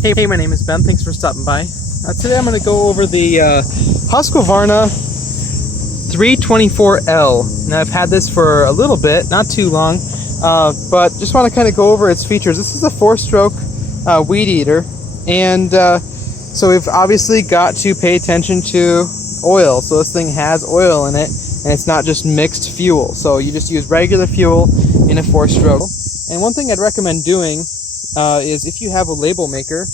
Hey, my name is Ben. Thanks for stopping by. Today I'm going to go over the Husqvarna 324L. Now I've had this for a little bit, not too long, but just want to kind of go over its features. This is a 4-stroke weed eater, and so we've obviously got to pay attention to oil. So this thing has oil in it, and it's not just mixed fuel. So you just use regular fuel in a 4-stroke. And one thing I'd recommend doing is if you have a label maker,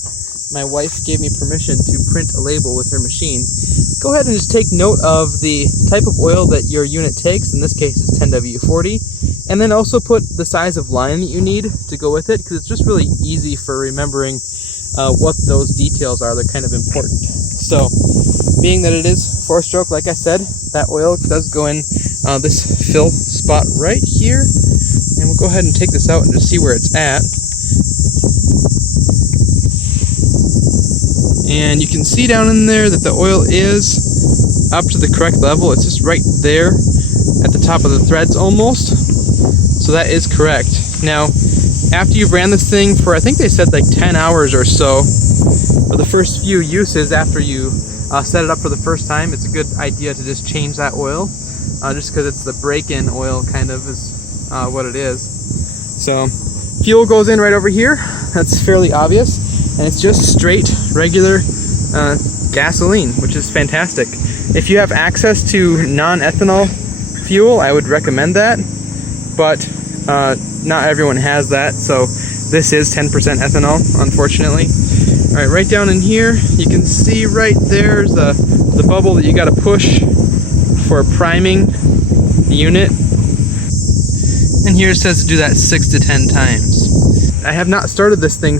my wife gave me permission to print a label with her machine. Go ahead and just take note of the type of oil that your unit takes. In this case, it's 10W40. And then also put the size of line that you need to go with it, because it's just really easy for remembering what those details are. They're kind of important. So, being that it is 4-stroke, like I said, that oil does go in this fill spot right here. And we'll go ahead and take this out and just see where it's at. And you can see down in there that the oil is up to the correct level. It's just right there at the top of the threads almost. So that is correct. Now, after you've ran this thing for, I think they said like 10 hours or so, for the first few uses after you set it up for the first time, it's a good idea to just change that oil, just because it's the break-in oil kind of is what it is. So fuel goes in right over here. That's fairly obvious. And it's just straight, regular gasoline, which is fantastic. If you have access to non-ethanol fuel, I would recommend that, but not everyone has that, so this is 10% ethanol, unfortunately. All right, right down in here, you can see right there's the bubble that you got to push for priming the unit. And here it says to do that 6 to 10 times. I have not started this thing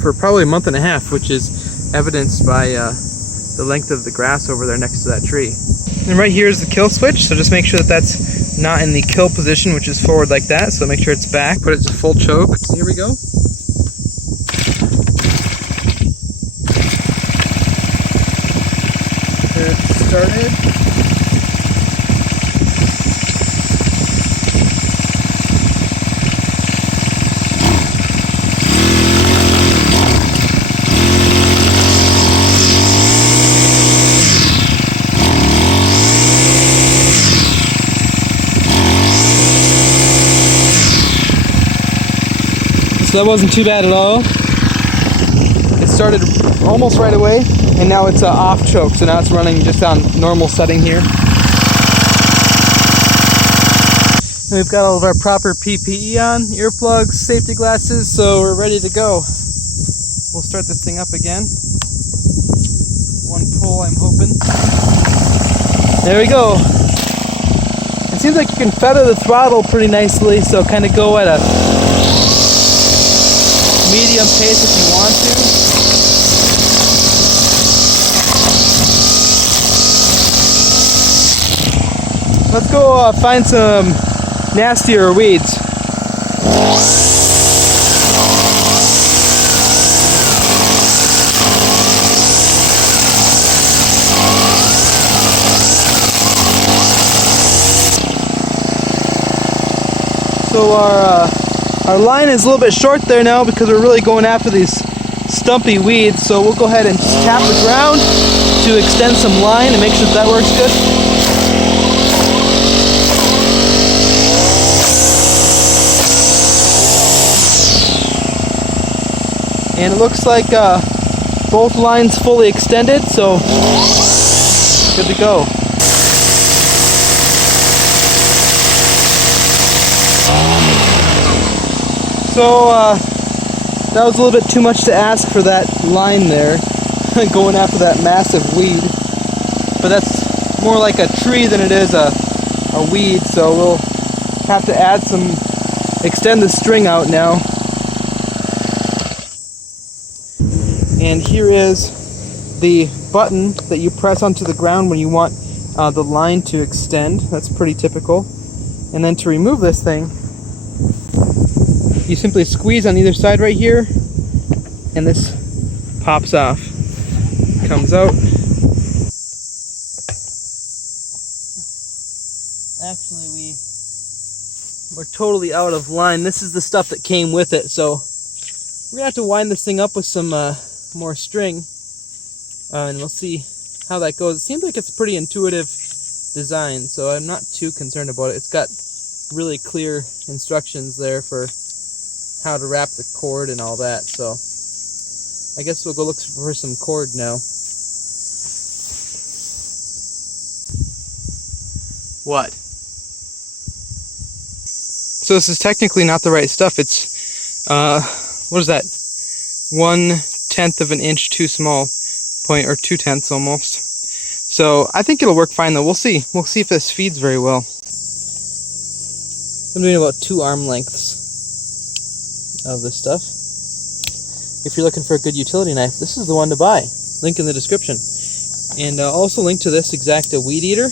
for probably a month and a half, which is evidenced by the length of the grass over there next to that tree. And right here is the kill switch, so just make sure that that's not in the kill position, which is forward like that, so make sure it's back. Put it to full choke. So here we go. There it's started. So that wasn't too bad at all. It started almost right away, and now it's off choke, so now it's running just on normal setting here. And we've got all of our proper PPE on, earplugs, safety glasses, so we're ready to go. We'll start this thing up again. One pull, I'm hoping. There we go. It seems like you can feather the throttle pretty nicely, so kind of go at a medium pace if you want to. Let's go find some nastier weeds. So our line is a little bit short there now because we're really going after these stumpy weeds, so we'll go ahead and just tap the ground to extend some line and make sure that works good. And it looks like both lines fully extended, so good to go. So that was a little bit too much to ask for that line there, going after that massive weed. But that's more like a tree than it is a weed, so we'll have to add some, extend the string out now. And here is the button that you press onto the ground when you want the line to extend. That's pretty typical. And then to remove this thing, you simply squeeze on either side right here, and this pops off, comes out. Actually, we're totally out of line. This is the stuff that came with it, so we're gonna have to wind this thing up with some more string, and we'll see how that goes. It seems like it's a pretty intuitive design, so I'm not too concerned about it. It's got really clear instructions there for how to wrap the cord and all that, so I guess we'll go look for some cord now. What? So this is technically not the right stuff. It's, what is that? 1/10 of an inch too small, or 2/10 almost. So I think it'll work fine though. We'll see. We'll see if this feeds very well. I'm doing about 2 arm lengths of this stuff. If you're looking for a good utility knife, this is the one to buy. Link in the description. And I'll also link to this exact weed eater,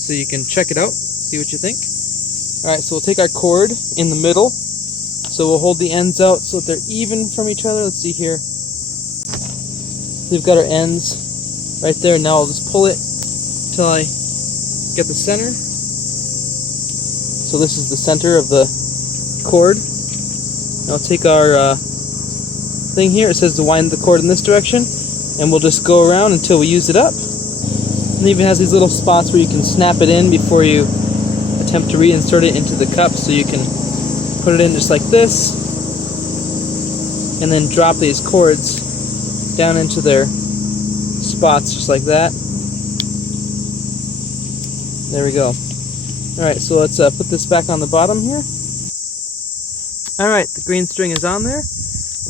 so you can check it out, see what you think. Alright, so we'll take our cord in the middle. So we'll hold the ends out so that they're even from each other. Let's see here. We've got our ends right there. Now I'll just pull it until I get the center. So this is the center of the cord. Now I'll take our thing here. It says to wind the cord in this direction, and we'll just go around until we use it up. And it even has these little spots where you can snap it in before you attempt to reinsert it into the cup, so you can put it in just like this, and then drop these cords down into their spots just like that. There we go. Alright, so let's put this back on the bottom here. Alright, the green string is on there.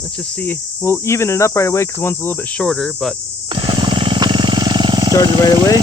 Let's just see. We'll even it up right away because one's a little bit shorter, but started right away.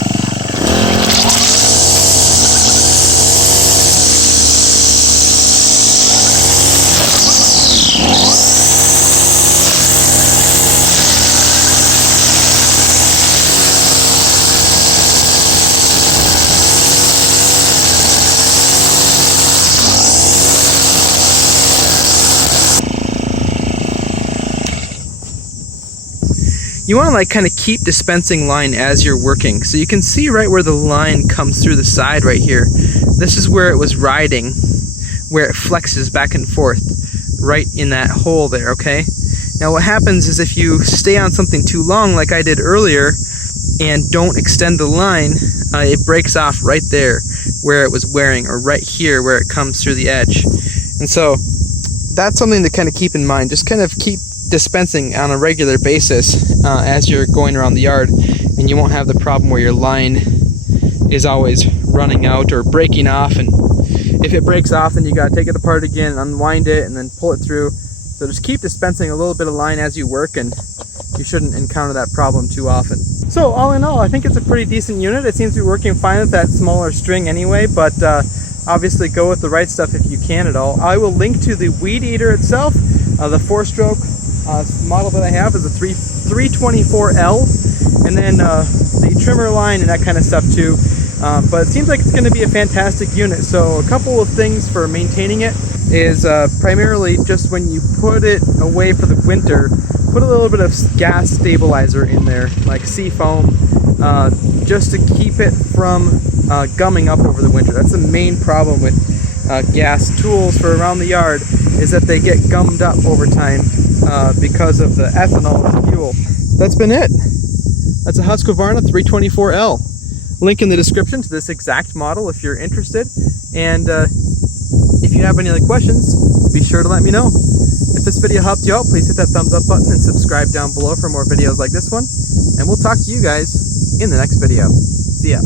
You want to like kind of keep dispensing line as you're working. So you can see right where the line comes through the side right here. This is where it was riding, where it flexes back and forth, right in that hole there, okay? Now what happens is if you stay on something too long like I did earlier and don't extend the line, it breaks off right there where it was wearing, or right here where it comes through the edge. And so that's something to kind of keep in mind. Just kind of keep dispensing on a regular basis as you're going around the yard, and you won't have the problem where your line is always running out or breaking off, and if it breaks off then you got to take it apart again and unwind it and then pull it through. So just keep dispensing a little bit of line as you work, and you shouldn't encounter that problem too often. So all in all, I think it's a pretty decent unit. It seems to be working fine with that smaller string anyway, but obviously go with the right stuff if you can at all. I will link to the weed eater itself. The 4-stroke model that I have is a 324L, and then the trimmer line and that kind of stuff too. But it seems like it's going to be a fantastic unit. So a couple of things for maintaining it is primarily just when you put it away for the winter, put a little bit of gas stabilizer in there, like sea foam, just to keep it from gumming up over the winter. That's the main problem with gas tools for around the yard, is that they get gummed up over time because of the ethanol in the fuel. That's been it. That's a Husqvarna 324L. Link in the description to this exact model if you're interested. And if you have any other questions, be sure to let me know. If this video helped you out, please hit that thumbs up button and subscribe down below for more videos like this one. And we'll talk to you guys in the next video. See ya.